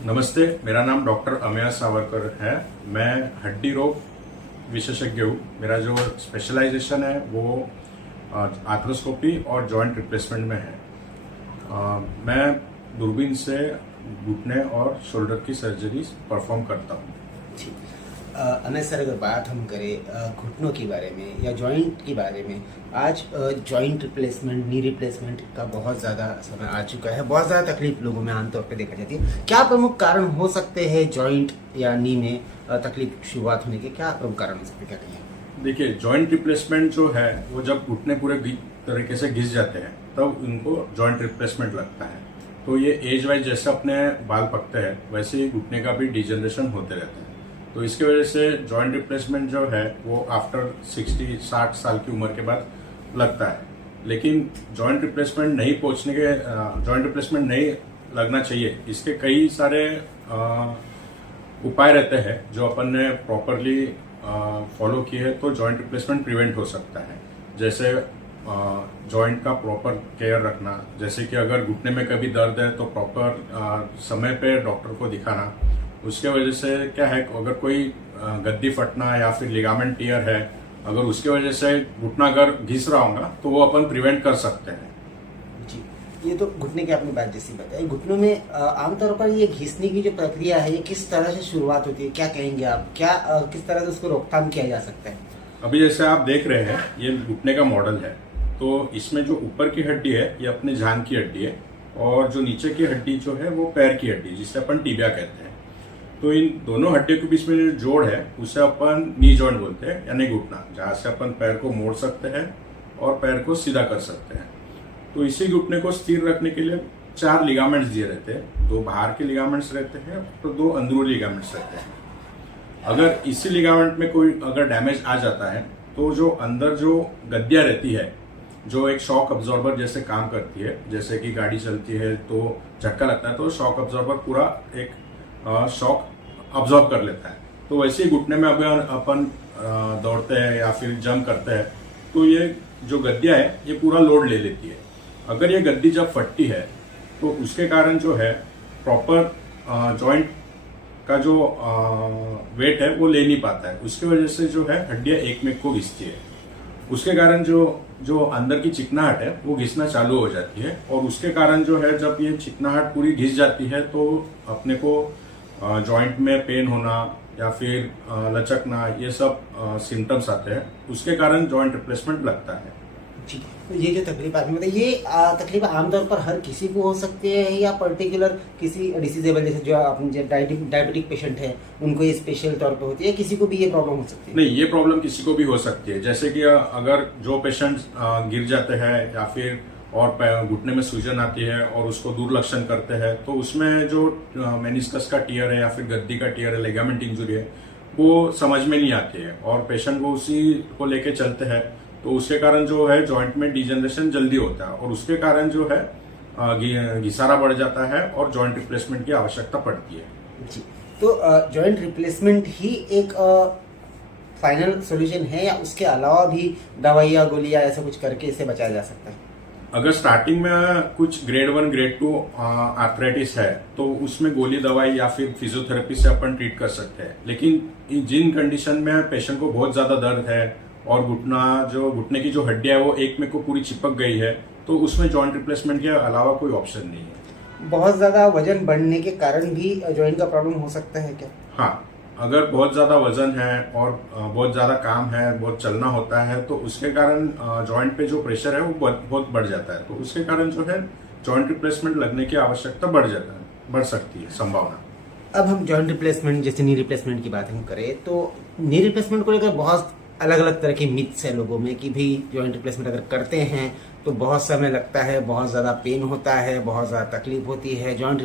नमस्ते, मेरा नाम डॉक्टर अमेय सावरकर है। मैं हड्डी रोग विशेषज्ञ हूँ। मेरा जो स्पेशलाइजेशन है वो आर्थ्रोस्कोपी और जॉइंट रिप्लेसमेंट में है। मैं दूरबीन से घुटने और शोल्डर की सर्जरी परफॉर्म करता हूँ। जी। अनस सर, अगर बात हम करें घुटनों के बारे में या जॉइंट के बारे में, आज जॉइंट रिप्लेसमेंट, नी रिप्लेसमेंट का बहुत ज़्यादा समय आ चुका है। बहुत ज़्यादा तकलीफ लोगों में आमतौर पर देखा जाती है। क्या प्रमुख कारण हो सकते हैं जॉइंट या नी में तकलीफ शुरुआत होने के? क्या प्रमुख कारण हो सकते हैं, क्या कहिए? देखिए, जॉइंट रिप्लेसमेंट जो है वो जब घुटने पूरे तरीके से घिस जाते हैं तब उनको जॉइंट रिप्लेसमेंट लगता है। तो ये एज वाइज जैसे अपने बाल पकते हैं वैसे ही घुटने का भी डिजनरेशन होते रहता है। तो इसके वजह से जॉइंट रिप्लेसमेंट जो है वो आफ्टर 60 साल की उम्र के बाद लगता है। लेकिन जॉइंट रिप्लेसमेंट नहीं लगना चाहिए, इसके कई सारे उपाय रहते हैं जो अपन ने प्रॉपरली फॉलो किए हैं तो जॉइंट रिप्लेसमेंट प्रिवेंट हो सकता है। जैसे जॉइंट का प्रॉपर केयर रखना, जैसे कि अगर घुटने में कभी दर्द है तो प्रॉपर समय पे डॉक्टर को दिखाना। उसके वजह से क्या है, अगर कोई गद्दी फटना या फिर लिगामेंट टियर है, अगर उसके वजह से घुटना अगर घिस रहा होगा तो वो अपन प्रिवेंट कर सकते हैं। जी, ये तो घुटने की आपने बात जैसी बताई। घुटनों में आमतौर पर ये घिसने की जो प्रक्रिया है, ये किस तरह से शुरुआत होती है? क्या कहेंगे आप? क्या किस तरह से उसको रोकथाम किया जा सकता है? अभी जैसे आप देख रहे हैं, ये घुटने का मॉडल है। तो इसमें जो ऊपर की हड्डी है ये अपने जांघ की हड्डी है, और जो नीचे की हड्डी जो है वो पैर की हड्डी, जिसे अपन टिबिया कहते हैं। तो इन दोनों हड्डियों के बीच में जो जोड़ है उसे अपन नी जॉइंट बोलते हैं, यानी घुटना, जहां से अपन पैर को मोड़ सकते हैं और पैर को सीधा कर सकते हैं। तो इसी घुटने को स्थिर रखने के लिए 4 लिगामेंट्स दिए रहते हैं। 2 बाहर के लिगामेंट्स रहते हैं तो 2 अंदरूनी लिगामेंट्स रहते हैं। अगर इसी लिगामेंट में कोई अगर डैमेज आ जाता है तो जो अंदर जो गद्दियां रहती है, जो एक शॉक अब्जॉर्बर जैसे काम करती है, जैसे कि गाड़ी चलती है तो झटका लगता है तो शॉक अब्जॉर्बर पूरा एक शॉक अब्जॉर्ब कर लेता है। तो वैसे ही घुटने में अगर अपन दौड़ते हैं या फिर जंप करते हैं तो ये जो गद्दियां है ये पूरा लोड ले लेती है। अगर ये गद्दी जब फटती है तो उसके कारण जो है प्रॉपर जॉइंट का जो वेट है वो ले नहीं पाता है। उसकी वजह से जो है हड्डियां एक में को घिसती है। उसके कारण जो अंदर की चिकनाहट है वो घिसना चालू हो जाती है, और उसके कारण जो है जब ये चिकनाहट पूरी घिस जाती है तो अपने को जॉइंट में पेन होना या फिर लचकना, ये सब सिम्टम्स आते हैं। उसके कारण जॉइंट रिप्लेसमेंट लगता है। जी, तो ये जो तकलीफ आपने बताई, ये तकलीफ आमतौर पर हर किसी को हो सकती है या पर्टिकुलर किसी डिसीजेबल, जैसे जो अपने डायबिटिक पेशेंट है उनको ये स्पेशल तौर पे होती है, किसी को भी ये प्रॉब्लम हो सकती है? नहीं, ये प्रॉब्लम किसी को भी हो सकती है। जैसे कि अगर जो पेशेंट गिर जाते हैं या फिर और घुटने में सूजन आती है और उसको दुर्लक्षण करते हैं तो उसमें जो मेनिस्कस का टियर है या फिर गद्दी का टियर है, लिगामेंट इंजुरी है, वो समझ में नहीं आती है और पेशेंट को उसी को लेके चलते हैं। तो उसके कारण जो है जॉइंट में डिजनरेशन जल्दी होता है और उसके कारण जो है घिसारा बढ़ जाता है और जॉइंट रिप्लेसमेंट की आवश्यकता पड़ती है। जी, तो जॉइंट रिप्लेसमेंट ही एक फाइनल सॉल्यूशन है या उसके अलावा भी दवाइयाँ, गोलियाँ, ऐसा कुछ करके इसे बचाया जा सकता है? अगर स्टार्टिंग में कुछ ग्रेड 1 ग्रेड 2 आर्थराइटिस है तो उसमें गोली दवाई या फिर फिजियोथेरेपी से अपन ट्रीट कर सकते हैं। लेकिन जिन कंडीशन में पेशेंट को बहुत ज्यादा दर्द है और घुटने की जो हड्डियां है वो एक में को पूरी चिपक गई है तो उसमें जॉइंट रिप्लेसमेंट के अलावा कोई ऑप्शन नहीं है। बहुत ज्यादा वजन बढ़ने के कारण भी जॉइंट का प्रॉब्लम हो सकता है क्या? हाँ, अगर बहुत ज्यादा वजन है और बहुत ज्यादा काम है, बहुत चलना होता है तो उसके कारण जॉइंट पे जो प्रेशर है वो बहुत बढ़ जाता है। तो उसके कारण जो है जॉइंट रिप्लेसमेंट लगने की आवश्यकता बढ़ सकती है, संभावना। अब हम जॉइंट रिप्लेसमेंट, जैसे नी रिप्लेसमेंट की बात हम करें तो नी रिप्लेसमेंट को लेकर बहुत अलग अलग तरह के मिथ्स है लोगों में कि भाई जॉइंट रिप्लेसमेंट अगर करते हैं तो बहुत समय लगता है, बहुत ज़्यादा पेन होता है, बहुत ज़्यादा तकलीफ होती है, जॉइंट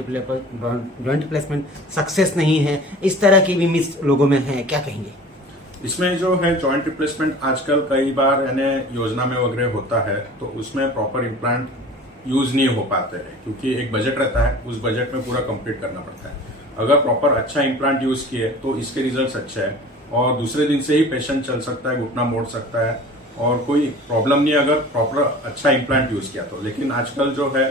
रिप्लेसमेंट सक्सेस नहीं है। इस तरह की भी मिथ्स लोगों में है, क्या कहेंगे? इसमें जो है जॉइंट रिप्लेसमेंट आजकल कई बार यानी योजना में वगैरह होता है तो उसमें प्रॉपर इम्प्लांट यूज नहीं हो पाते हैं क्योंकि एक बजट रहता है, उस बजट में पूरा कंप्लीट करना पड़ता है। अगर प्रॉपर अच्छा इम्प्लांट यूज किए तो इसके रिजल्ट अच्छे हैं और दूसरे दिन से ही पेशेंट चल सकता है, घुटना मोड़ सकता है और कोई प्रॉब्लम नहीं अगर प्रॉपर अच्छा इम्प्लांट यूज किया तो। लेकिन आजकल जो है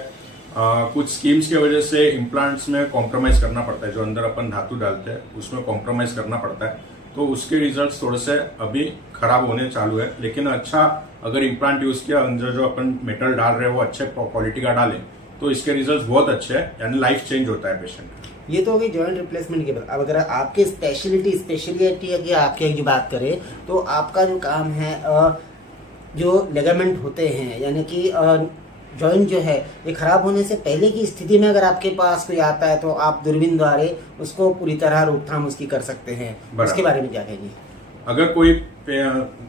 कुछ स्कीम्स की वजह से इम्प्लांट्स में कॉम्प्रोमाइज करना पड़ता है, जो अंदर अपन धातु डालते हैं उसमें कॉम्प्रोमाइज करना पड़ता है, तो उसके रिजल्ट्स थोड़े से अभी खराब होने चालू है। लेकिन अच्छा, अगर इम्प्लांट यूज किया, अंदर जो अपन मेटल डाल रहे हैं वो अच्छे क्वालिटी का डालें तो इसके रिजल्ट्स बहुत अच्छे हैं, यानी लाइफ चेंज होता है पेशेंट। ये तो हो गई जॉइंट रिप्लेसमेंट के बाद। अब अगर आपके स्पेशलिटी की आपके जो बात करें तो आपका जो काम है जो लेगामेंट होते हैं, यानी कि जॉइंट जो है ये खराब होने से पहले की स्थिति में अगर आपके पास कोई आता है तो आप दूरबीन द्वारा उसको पूरी तरह रोकथाम उसकी कर सकते हैं, उसके बारे में क्या कहेंगे? अगर कोई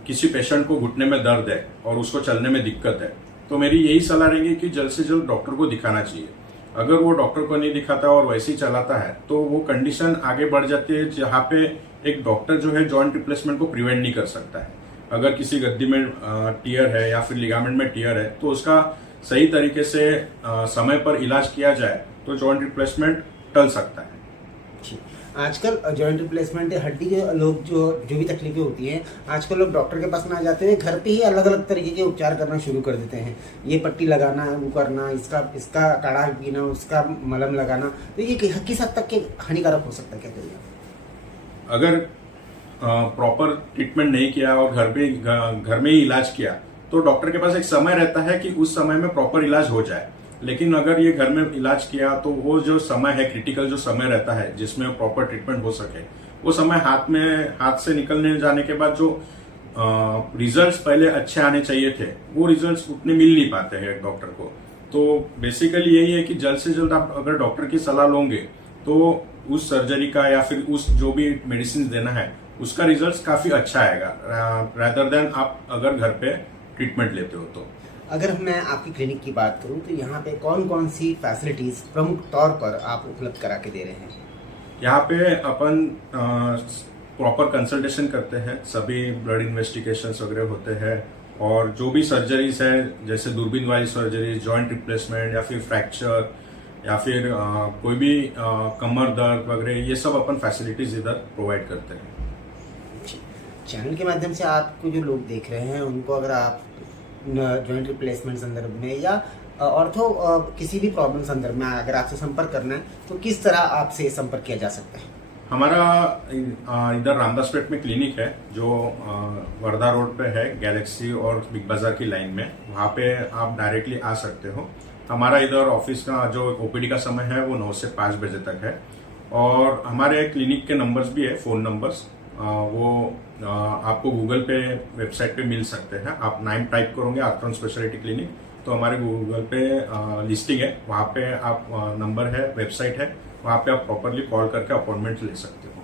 किसी पेशेंट को घुटने में दर्द है और उसको चलने में दिक्कत है तो मेरी यही सलाह रहेगी कि जल्द से जल्द डॉक्टर को दिखाना चाहिए। अगर वो डॉक्टर को नहीं दिखाता और वैसे ही चलाता है तो वो कंडीशन आगे बढ़ जाती है, जहाँ पे एक डॉक्टर जो है जॉइंट रिप्लेसमेंट को प्रिवेंट नहीं कर सकता है। अगर किसी गद्दी में टीयर है या फिर लिगामेंट में टीयर है तो उसका सही तरीके से समय पर इलाज किया जाए तो जॉइंट रिप्लेसमेंट टल सकता है। आजकल जॉइंट रिप्लेसमेंट हड्डी के लोग जो भी तकलीफें होती हैं, आजकल लोग डॉक्टर के पास ना जाते हुए घर पे ही अलग अलग तरीके के उपचार करना शुरू कर देते हैं। ये पट्टी लगाना, वो करना, इसका काढ़ा पीना, उसका मलम लगाना, तो ये किस हद तक के हानिकारक हो सकता है, क्या कहिए? अगर प्रॉपर ट्रीटमेंट नहीं किया और घर में ही इलाज किया तो डॉक्टर के पास एक समय रहता है कि उस समय में प्रॉपर इलाज हो जाए। लेकिन अगर ये घर में इलाज किया तो वो जो समय है, क्रिटिकल जो समय रहता है जिसमें प्रॉपर ट्रीटमेंट हो सके, वो समय हाथ से निकलने जाने के बाद जो रिजल्ट्स पहले अच्छे आने चाहिए थे वो रिजल्ट्स उतने मिल नहीं पाते हैं डॉक्टर को। तो बेसिकली यही है कि जल्द से जल्द आप अगर डॉक्टर की सलाह लोगे तो उस सर्जरी का या फिर उस जो भी मेडिसिन देना है उसका रिजल्ट काफी अच्छा आएगा, रादर देन आप अगर घर पे ट्रीटमेंट लेते हो तो। अगर मैं आपकी क्लिनिक की बात करूं तो यहाँ पे कौन कौन सी फैसिलिटीज प्रमुख तौर पर आप उपलब्ध करा के दे रहे हैं? यहाँ पे अपन प्रॉपर कंसल्टेशन करते हैं, सभी ब्लड इन्वेस्टिगेशंस वगैरह होते हैं, और जो भी सर्जरीज है जैसे दूरबीन वाली सर्जरी, जॉइंट रिप्लेसमेंट या फिर फ्रैक्चर या फिर कोई भी कमर दर्द वगैरह, ये सब अपन फैसिलिटीज इधर प्रोवाइड करते हैं। चैनल के माध्यम से आपको जो लोग देख रहे हैं उनको अगर आप जॉइंट रिप्लेसमेंट संदर्भ में या ऑर्थो किसी भी प्रॉब्लम संदर्भ में अगर आपसे संपर्क करना है तो किस तरह आपसे संपर्क किया जा सकता है? हमारा इधर रामदासपेट में क्लिनिक है जो वर्धा रोड पे है, गैलेक्सी और बिग बाजार की लाइन में। वहाँ पे आप डायरेक्टली आ सकते हो। हमारा इधर ऑफिस का जो ओपीडी का समय है वो 9 से 5 बजे तक है, और हमारे क्लिनिक के नंबर्स भी है, फोन नंबर्स, वो आपको गूगल पे वेबसाइट पे मिल सकते हैं। आप नाम टाइप करोगे आर्थ्रॉन स्पेशलिटी क्लिनिक तो हमारे गूगल पे लिस्टिंग है, वहाँ पे आप नंबर है, वेबसाइट है, वहाँ पे आप प्रॉपरली कॉल करके अपॉइंटमेंट ले सकते हो।